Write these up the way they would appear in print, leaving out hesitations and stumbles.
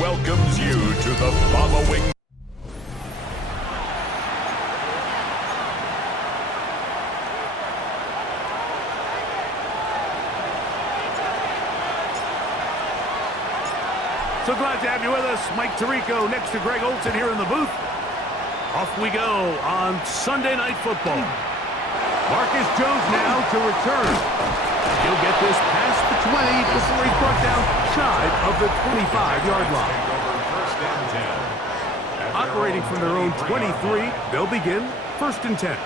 welcomes you to the following. So glad to have you with us. Mike Tirico next to Greg Olson here in the booth. Off we go on Sunday Night Football. Marcus Jones now to return. He'll get this past the 20 before he's brought down shy of the 25-yard line. Operating from their own 23, they'll begin 1st and 10.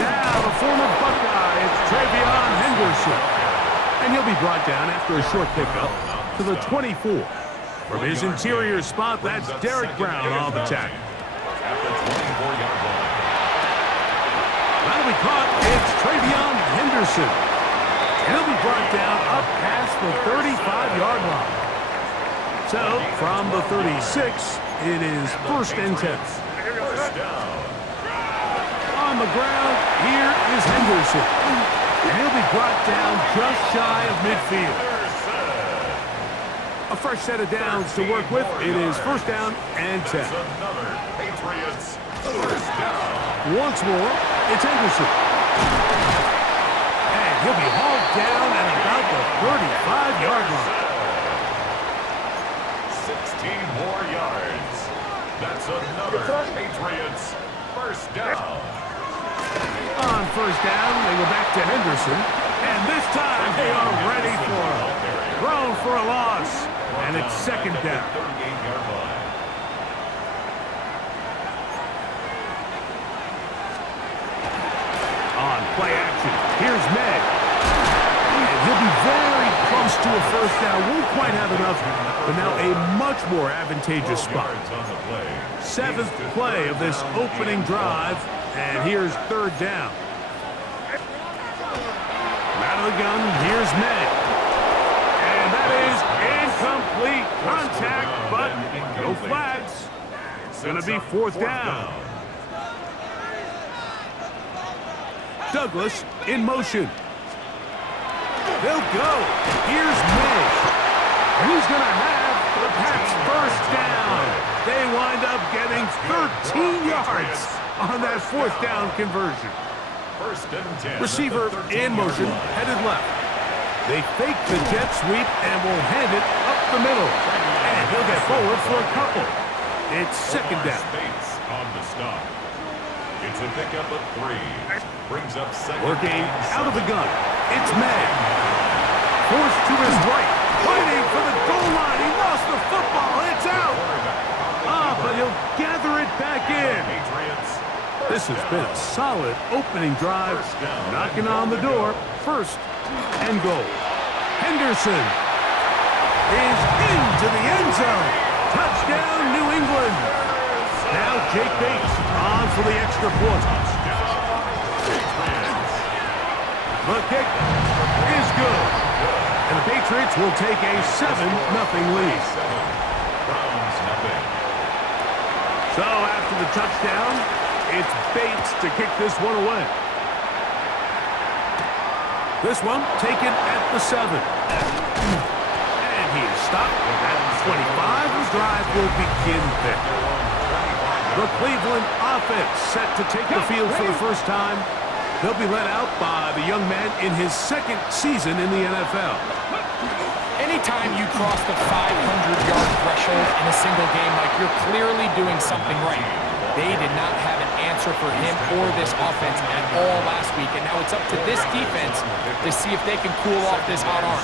Now the former Buckeye, it's Travion Henderson. And he'll be brought down after a short pickup to the 24. From his interior spot, that's Derek Brown on the tackle. That'll be caught. It's Travion Henderson. He'll be brought down up past the 35-yard line. So, from the 36, it is 1st and 10. On the ground, here is Henderson. And he'll be brought down just shy of midfield. A fresh set of downs to work with. It is 1st down and 10. Patriots first down. Once more, it's Henderson. And he'll be hauled down at about the 35-yard line. 16 more yards. That's another Patriots first down. On 1st down, they go back to Henderson. And this time, they are ready for him. Thrown for a loss. And it's 2nd down. On play action, here's Meg. And he'll be very close to a 1st down. Won't quite have enough, but now a much more advantageous spot. 7th play of this opening drive. And here's 3rd down. Out of the gun, here's Meg. And that is incomplete contact, but no flags. It's going to be 4th down. Douglas in motion. They'll go. Here's Meg. Who's going to have the Pats' 1st down? They wind up getting 13 yards on that 4th down conversion. 1st and 10. Receiver in motion, headed left. They fake the jet sweep and will hand it up the middle. And he'll get forward for a couple. It's 2nd down. Space on the stop. It's a pickup of 3. Brings up 2nd. Working out of the gun. It's Meg. Forced to his right. Fighting for the goal line. He lost the football. It's out. But he'll gather it back in. This has been a solid opening drive. Knocking on the door. 1st and goal. Henderson is into the end zone. Touchdown, New England. Now Jake Bates on for the extra point. The kick is good. And the Patriots will take a 7-0 lead. So after the touchdown, it's Bates to kick this one away. This one taken at the 7. And he is stopped at the 25. The drive will begin there. The Cleveland offense set to take the field for the first time. They'll be led out by the young man in his 2nd season in the NFL. Anytime you cross the 500-yard threshold in a single game, like you're clearly doing something right. They did not have an answer for him or this offense at all last week, and now it's up to this defense to see if they can cool off this hot arm.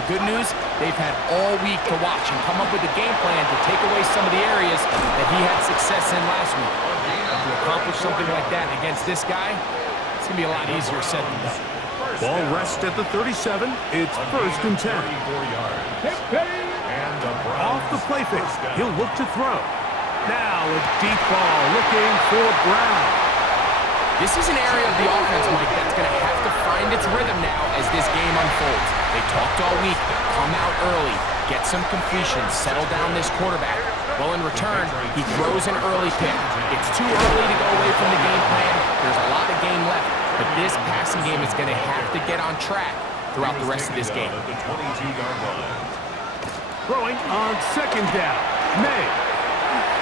The good news, they've had all week to watch and come up with a game plan to take away some of the areas that he had success in last week. And to accomplish something like that against this guy, it's going to be a lot easier said than done. Ball rests at the 37. It's 1st and 10. Off the play fake. He'll look to throw. Now a deep ball looking for Brown. This is an area of the offense, Mike, that's going to have to find its rhythm now as this game unfolds. They talked all week, come out early, get some completions, settle down this quarterback. Well, in return, he throws an early pick. It's too early to go away from the game plan. There's a lot of game left, but this passing game is going to have to get on track throughout the rest of this game. At the 22-yard line. Throwing on second down. May.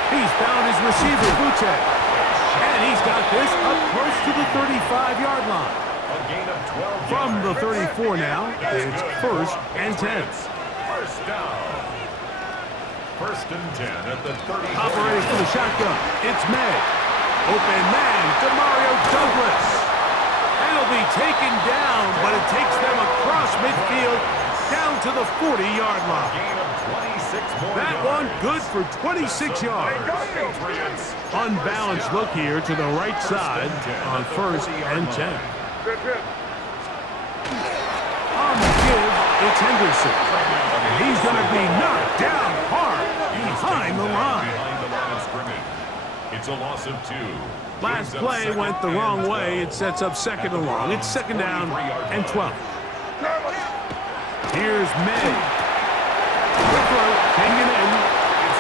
He's found his receiver, Butte. And he's got this up close to the 35-yard line. A gain of 12 From the yards. 34 now, it's first and 10. First down. First and 10 at the 30. Operating for the shotgun. It's May. Open man, Demario Douglas. And he'll be taken down, but it takes them across midfield down to the 40-yard line. Gain of 26 more That yards. one good for 26 yards. Patriots. Unbalanced look here to the right side on first and 10. On the give, it's Henderson. And he's going to be knocked down hard behind the line. Behind the line of scrimmage. It's a loss of 2. Last Brings up play second went the and wrong 12. way. It sets up second and long. It's second down and 12. Here's May. The throw, hanging in.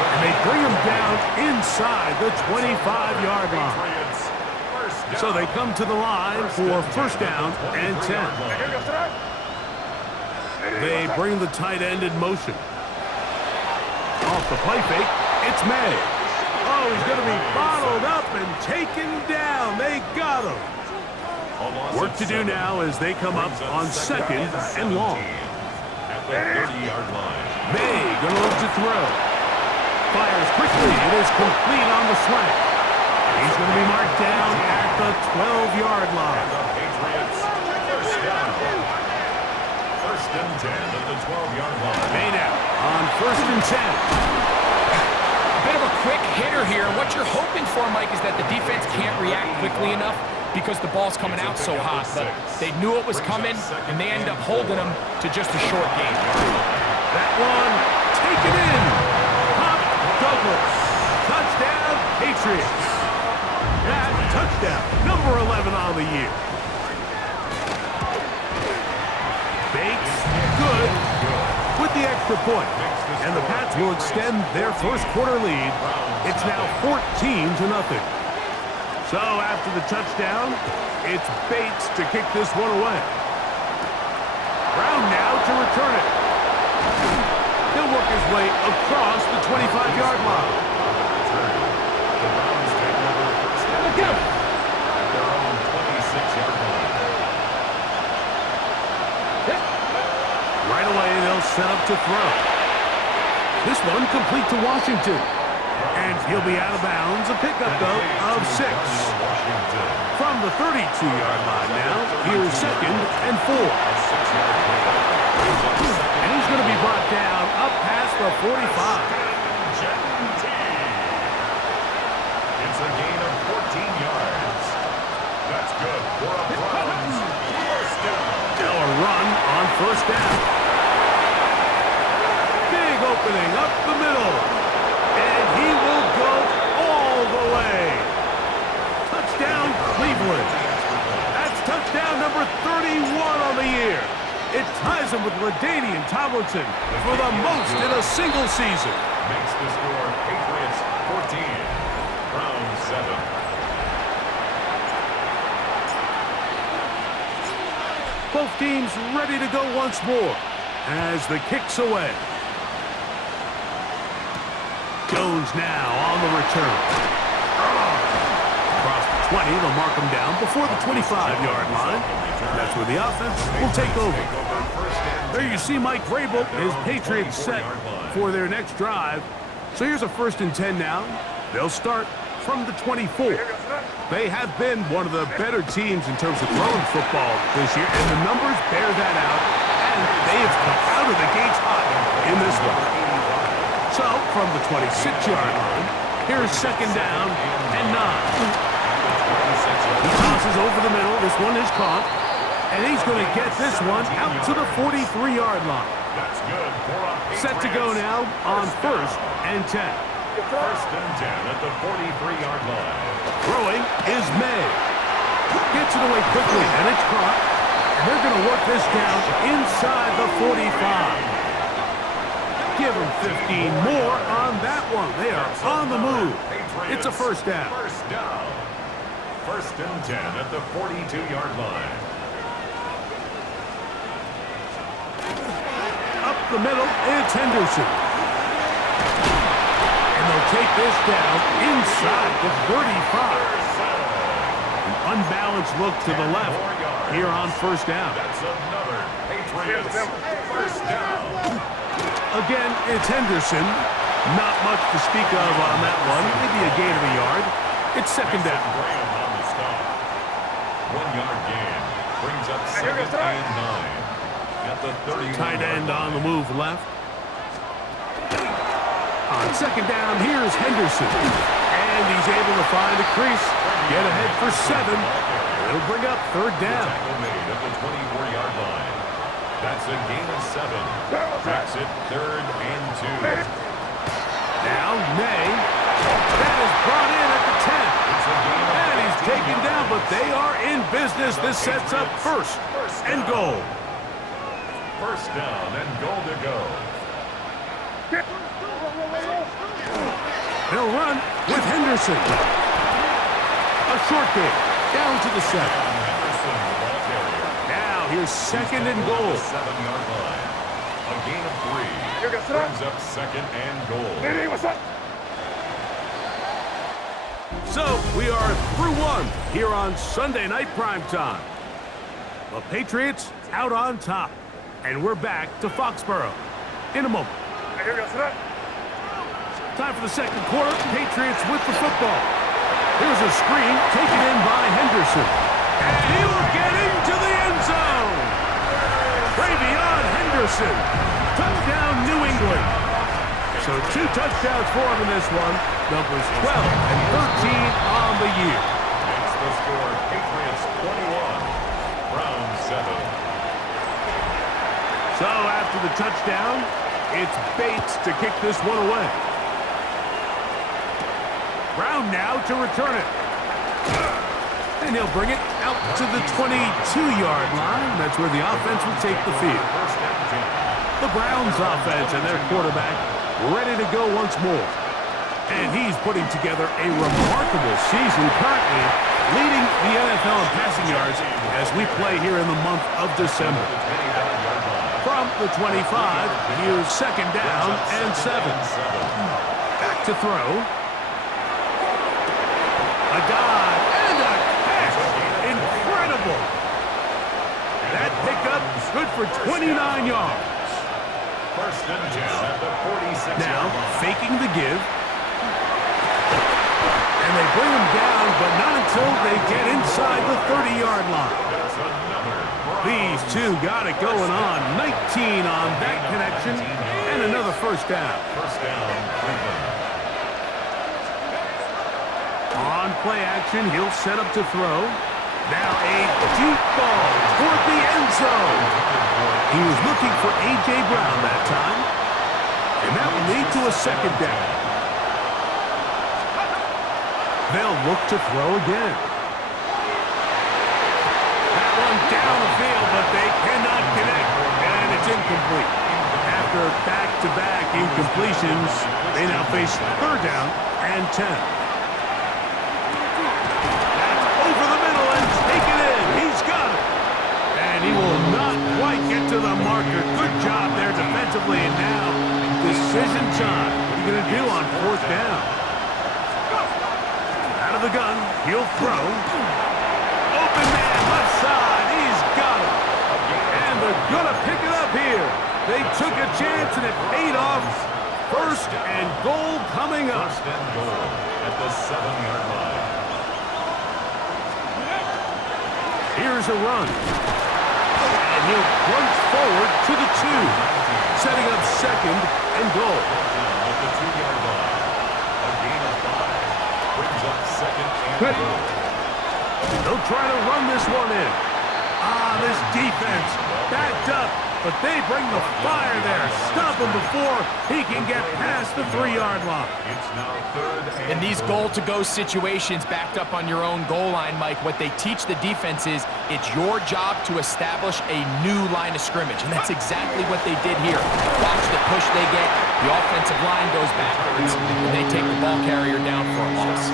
And they bring him down inside the 25-yard line. Patriots. First down. So they come to the line for first down and 10. They bring the tight end in motion. Off the play fake, it's May. Oh, he's going to be bottled up and taken down. They got him. Work to do now as they come up on second and long. At the 30-yard line. May going to look to throw. Fires quickly. It is complete on the slant. He's going to be marked down at the 12-yard line. The Patriots. First down. First and 10 at the 12-yard line. May now on first and 10. Bit of a quick hitter here. What you're hoping for, Mike, is that the defense can't react quickly enough because the ball's coming out so hot. But they knew it was coming, and they end up holding them to just a short game. That one taken in. Pop Douglas. Touchdown, Patriots. That touchdown, number 11 on the year. Bates, good with the extra point. And the Pats will extend their first quarter lead. It's now 14-0. So after the touchdown, it's Bates to kick this one away. Brown now to return it. He'll work his way across the 25-yard line. The Browns take over first and 10 at their own 26-yard line. Right away, they'll set up to throw. This one complete to Washington. And he'll be out of bounds. A pickup, though, of 6. Washington. From the 32-yard line now, here's second and 4. And he's going to be brought down up past the 45. It's a gain of 14 yards. That's good for a Browns first down. Now a run on first down. Big opening up the middle. And he will go all the way. Touchdown, Cleveland. That's touchdown number 31 on the year. It ties him with LaDainian Tomlinson for the most in a single season. Makes the score Patriots 14, Browns 7. Both teams ready to go once more as the kick's away. Jones now on the return. Across the 20, they'll mark him down before the 25-yard line. That's where the offense will take over. There you see Mike Vrabel, his Patriots set for their next drive. So here's a first and 10 now. They'll start from the 24. They have been one of the better teams in terms of throwing football this year, and the numbers bear that out, and they have come out of the gates hot in this one. So, from the 26-yard line, here's second down and 9. He tosses over the middle. This one is caught, and he's going to get this one out to the 43-yard line. That's good for a Set to go now on first and 10. First and 10 at the 43-yard line. Throwing is May. Gets it away quickly, and it's caught. And they're going to work this down inside the 45. Give them 15 more on that one. They are on the move. It's a first down. First down. First and 10 at the 42-yard line. the middle, it's Henderson. And they'll take this down inside the 35. An unbalanced look to the left here on first down. That's another Patriots first down. Again, it's Henderson. Not much to speak of on that one. Maybe a gain of a yard. It's second down. Graham on the stop. 1 yard gain. Brings up second and 9. At the 30. Tight end on the move left. On second down, here's Henderson. And he's able to find a crease. Get ahead for 7. It'll bring up third down. Tackle made at the 24-yard line. That's a gain of 7. Tracks it third and 2. Now, May. That is brought in at the 10. And he's taken down, but they are in business. This sets up first and goal. First down and goal to go. They'll run with Henderson. A short game, down to the 7. Henderson, the ball carrier. Now, here's second and goal. 7-yard line. A gain of 3. Brings up second and goal. So, we are through one here on Sunday Night Primetime. The Patriots out on top. And we're back to Foxborough in a moment. Time for the second quarter. Patriots with the football. Here's a screen taken in by Henderson. And he will get into the end zone. Way beyond Henderson. Touchdown, New England. So 2 touchdowns for him in this one. Numbers 12 and 13 on the year. Makes the score Patriots 21. Browns 7. So after the touchdown, it's Bates to kick this one away. Brown now to return it. And he'll bring it out to the 22-yard line. That's where the offense will take the field. The Browns offense and their quarterback ready to go once more. And he's putting together a remarkable season currently, leading the NFL in passing yards as we play here in the month of December. From the 25, here's second down and 7. Back to throw. A dive and a catch. Incredible. That pickup good for 29 yards. First and 10 at the 46. Now, faking the give. And they bring him down, but not until they get inside the 30-yard line. These two got it going on. 19 on that connection, and another first down. First down, Cleveland. On play action, he'll set up to throw. Now a deep ball toward the end zone. He was looking for A.J. Brown that time. And that will lead to a second down. They'll look to throw again. That one down the field, but they cannot connect. And it's incomplete. After back-to-back incompletions, they now face third down and 10. And he will not quite get to the marker. Good job there defensively. And now, decision time. What are you going to do on fourth down? Out of the gun. He'll throw. Open man, left side. He's got it. And they're going to pick it up here. They took a chance, and it paid off. First and goal coming up. First and goal at the 7-yard line. Here's a run. And he'll plunge forward to the 2, setting up second and goal. At the 2-yard line. A gain of 5. Brings up second and goal. They'll try to run this one in. This defense backed up, but they bring the fire there. Stop him before he can get past the 3-yard line. It's now third and In these goal-to-go situations backed up on your own goal line, Mike, what they teach the defense is it's your job to establish a new line of scrimmage, and that's exactly what they did here. Watch the push they get. The offensive line goes backwards, and they take the ball carrier down for a loss.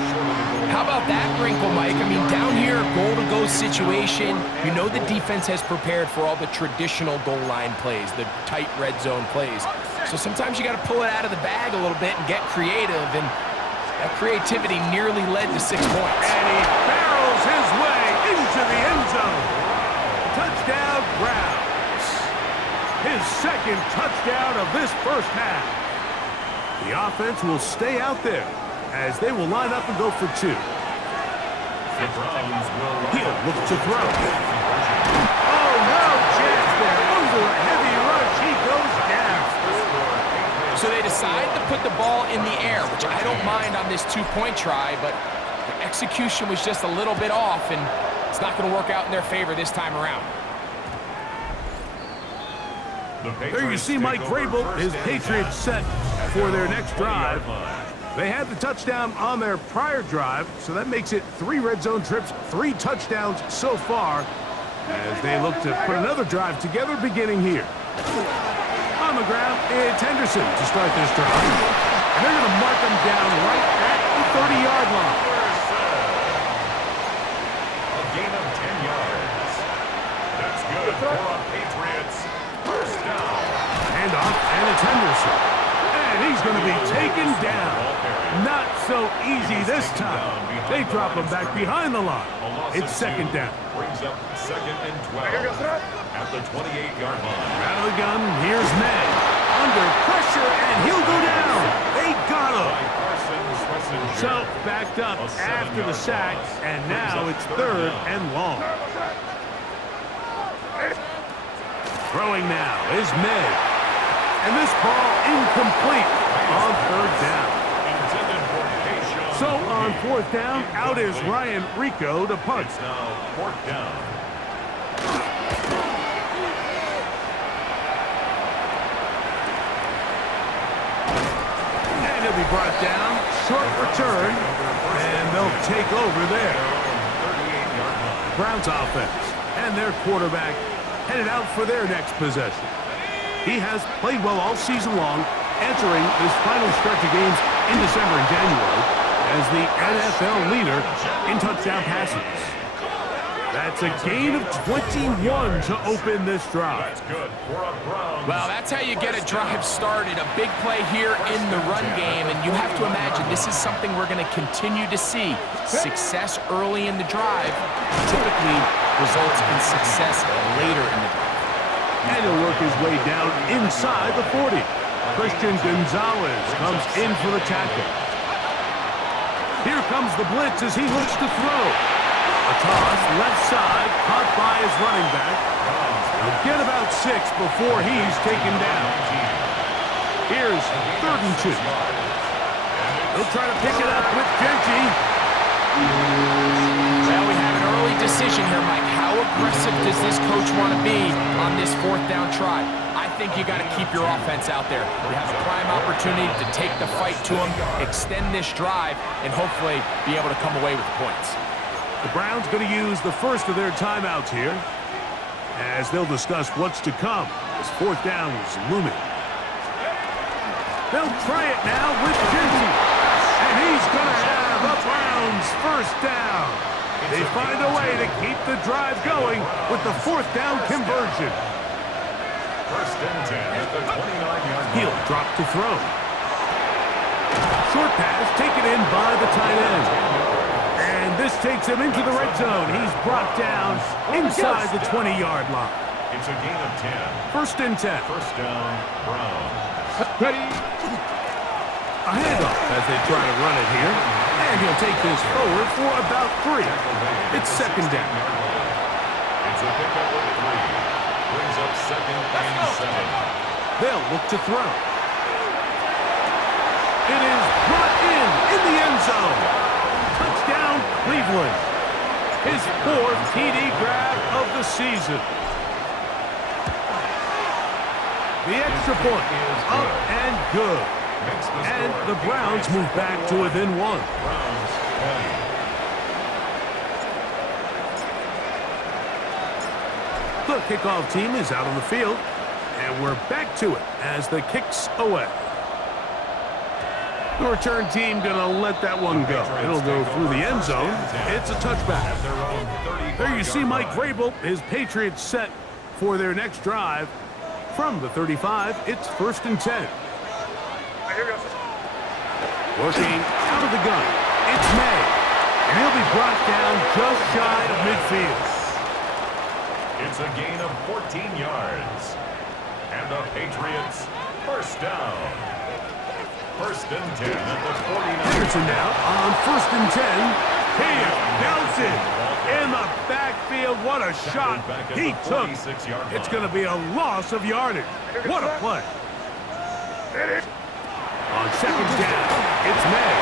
How about that wrinkle, Mike? I mean, down here, goal-to-go situation, you know the defense has prepared for all the traditional goal line plays, the tight red zone plays. So sometimes you got to pull it out of the bag a little bit and get creative, and that creativity nearly led to 6 points. And he barrels his way into the end zone. Touchdown, Browns. His second touchdown of this first half. The offense will stay out there as they will line up and go for 2. He'll look to throw. Oh, no chance there. Under a heavy rush, he goes down. So they decide to put the ball in the air, which I don't mind on this 2-point try, but the execution was just a little bit off, and it's not going to work out in their favor this time around. There you see Mike Vrabel, his Patriots set for their next drive. They had the touchdown on their prior drive, so that makes it 3 red zone trips, 3 touchdowns so far, as they look to put another drive together beginning here. On the ground, it's Henderson to start this drive. And they're going to mark him down right at the 30-yard line. A gain of 10 yards. That's good for a Patriots. First down. Hand off, and it's Henderson. And he's going to be taken down. Not so easy this time. They drop him back behind the line. It's second down. Brings up 2nd and 12 at the 28-yard line. Out of the gun, here's May. Under pressure, and he'll go down. They got him. So, backed up after the sack, and now it's 3rd and long. Throwing now is May. And this ball incomplete on 3rd down. So on 4th down, out is Ryan Rico to punt. It's now 4th down. And he'll be brought down. Short return. And they'll take over there. Browns offense and their quarterback headed out for their next possession. He has played well all season long, entering this final stretch of games in December and January as the NFL leader in touchdown passes. That's a gain of 21 to open this drive. That's good for a Browns. Well, that's how you get a drive started. A big play here in the run game, and you have to imagine this is something we're going to continue to see. Success early in the drive typically results in success later in the drive. And he'll work his way down inside the 40. Christian Gonzalez comes in for the tackle. Here comes the blitz as he looks to throw. A toss, left side, caught by his running back. He'll get about 6 before he's taken down. Here's 3rd and 2. He'll try to pick it up with Genty. Well, we have an early decision here, Mike. How aggressive does this coach want to be on this 4th down try? I think you got to keep your offense out there. You have a prime opportunity to take the fight to him, extend this drive, and hopefully be able to come away with points. The Browns going to use the first of their timeouts here as they'll discuss what's to come as 4th down is looming. They'll try it now with Genty. And he's going to have a Browns first down. They find a way to keep the drive going with the 4th down conversion. 1st and 10 at the 29-yard line. He'll drop to throw. Short pass taken in by the tight end. And this takes him into the red zone. He's brought down inside the 20-yard line. It's a gain of 10. 1st and 10. First down, Browns. Ready. A handoff as they try to run it here. And he'll take this forward for about 3. It's 2nd down. It's a pickup of 3. Brings up 2nd and 7. They'll look to throw. It is brought in the end zone. Touchdown, Cleveland. His 4th TD grab of the season. The extra point is up and good. And the Browns move back to within 1. Browns 20. The kickoff team is out on the field, and we're back to it as the kick's away. The return team gonna let that one go. It'll go through the end zone. It's a touchback. There you see Mike Vrabel, his Patriots set for their next drive. From the 35, it's 1st and 10. Working out of the gun, it's May. And he'll be brought down just shy of midfield. It's a gain of 14 yards. And the Patriots, first down. 1st and 10 at the 49. Henderson now on 1st and 10. He belts it in the backfield. What a shot he took. It's going to be a loss of yardage. What a play. On 2nd down, it's May.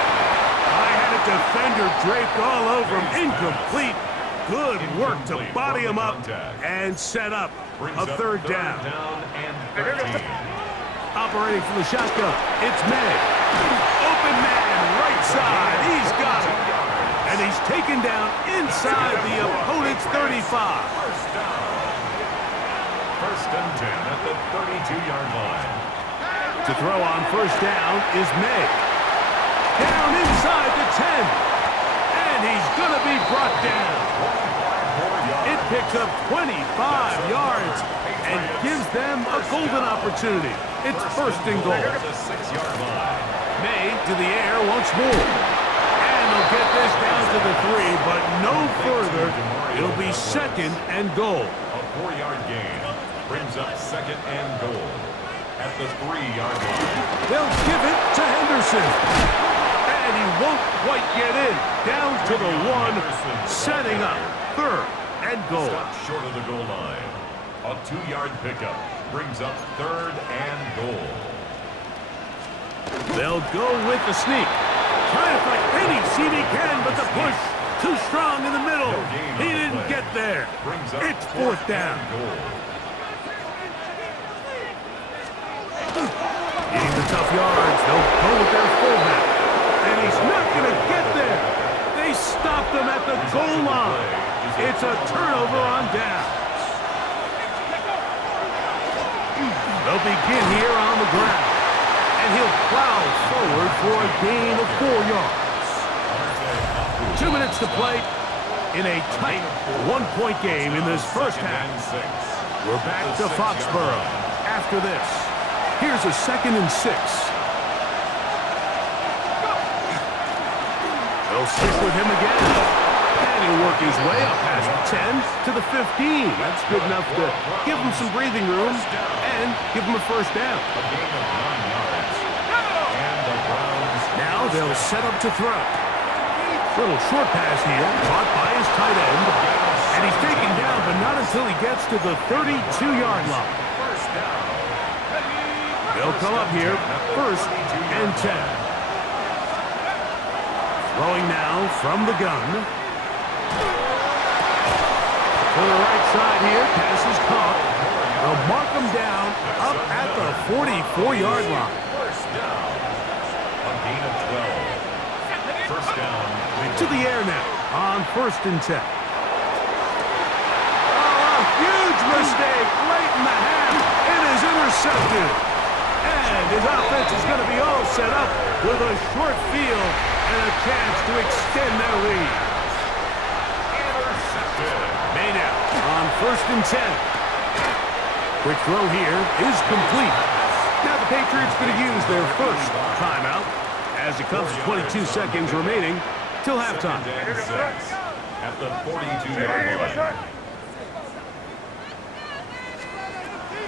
I had a defender draped all over him. Incomplete. Good work to body him up and set up a 3rd down. Operating from the shotgun, it's May. Open man, right side. He's got it. And he's taken down inside the opponent's 35. First down. 1st and 10 at the 32-yard line. To throw on 1st down is May. Down inside the 10. And he's going to be brought down. It picks up 25 yards and gives them a golden opportunity. It's 1st and goal. May to the air once more. And they'll get this down to the 3, but no further. It'll be 2nd and goal. A 4-yard gain brings up 2nd and goal at the 3-yard line. They'll give it to Henderson. And he won't quite get in. Down to the 1, setting up 3rd and goal. Stop short of the goal line. A 2-yard pickup brings up 3rd and goal. They'll go with the sneak. Trying to fight any seam he can, but the push too strong in the middle. He didn't get there. It's 4th down. Getting the tough yards, they'll go with their fullback. And he's not going to get there. They stopped him at the goal line. It's a turnover on downs. They'll begin here on the ground. And he'll plow forward for a gain of 4 yards. 2 minutes to play in a tight 1-point game in this first half. We're back to Foxborough after this. Here's a 2nd and 6. They'll stick with him again. And he'll work his way up past the 10 to the 15. That's good enough to give him some breathing room and give him a 1st down. Now they'll set up to throw. Little short pass here, caught by his tight end. And he's taken down, but not until he gets to the 32-yard line. They'll come up here, 1st and 10. Throwing now from the gun. To the right side here, pass is caught. They'll mark him down up at the 44-yard line. First down. A gain of 12. First down. To the air now on 1st and 10. Oh, a huge mistake late in the half. It is intercepted. And his offense is going to be all set up with a short field and a chance to extend their lead. Intercepted. Made out on 1st and 10. Quick throw here is complete. Now the Patriots going to use their first timeout as it comes to 22 seconds remaining till halftime. At the 42-yard line.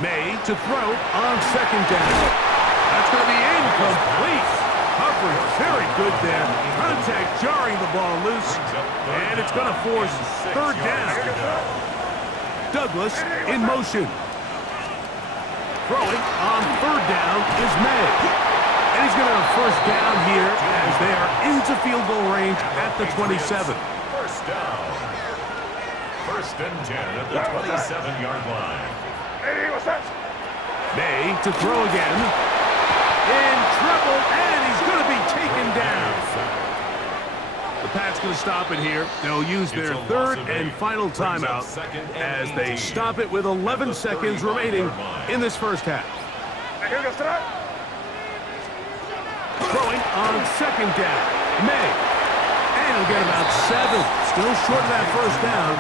May to throw on 2nd down. That's going to be incomplete. Coverage very good there. Contact jarring the ball loose. And it's going to force 3rd down. Douglas in motion. Throwing on 3rd down is May. And he's going to have 1st down here as they are into field goal range at the 27. First down. 1st and 10 at the 27-yard line. May to throw again. In trouble, and he's going to be taken down. The Pats going to stop it here. They'll use their 3rd and final timeout as they stop it with 11 seconds remaining in this first half. Throwing point on second down. May. And he'll get about 7. Still short of that first down.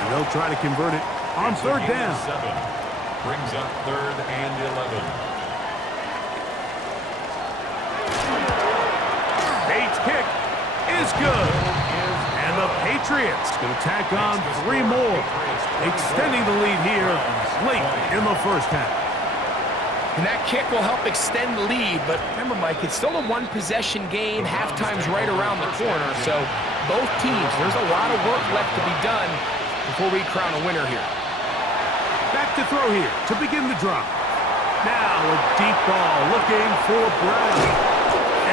And they'll try to convert it on third down. 7. Brings up 3rd and 11. Bates' kick is good. And the Patriots going to tack on 3 more, extending the lead here late in the first half. And that kick will help extend the lead, but remember, Mike, it's still a one-possession game. Halftime's right around the corner, so both teams, there's a lot of work left to be done before we crown a winner here. Back to throw here to begin the drive. Now a deep ball looking for Brown.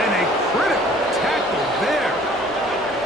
And a critical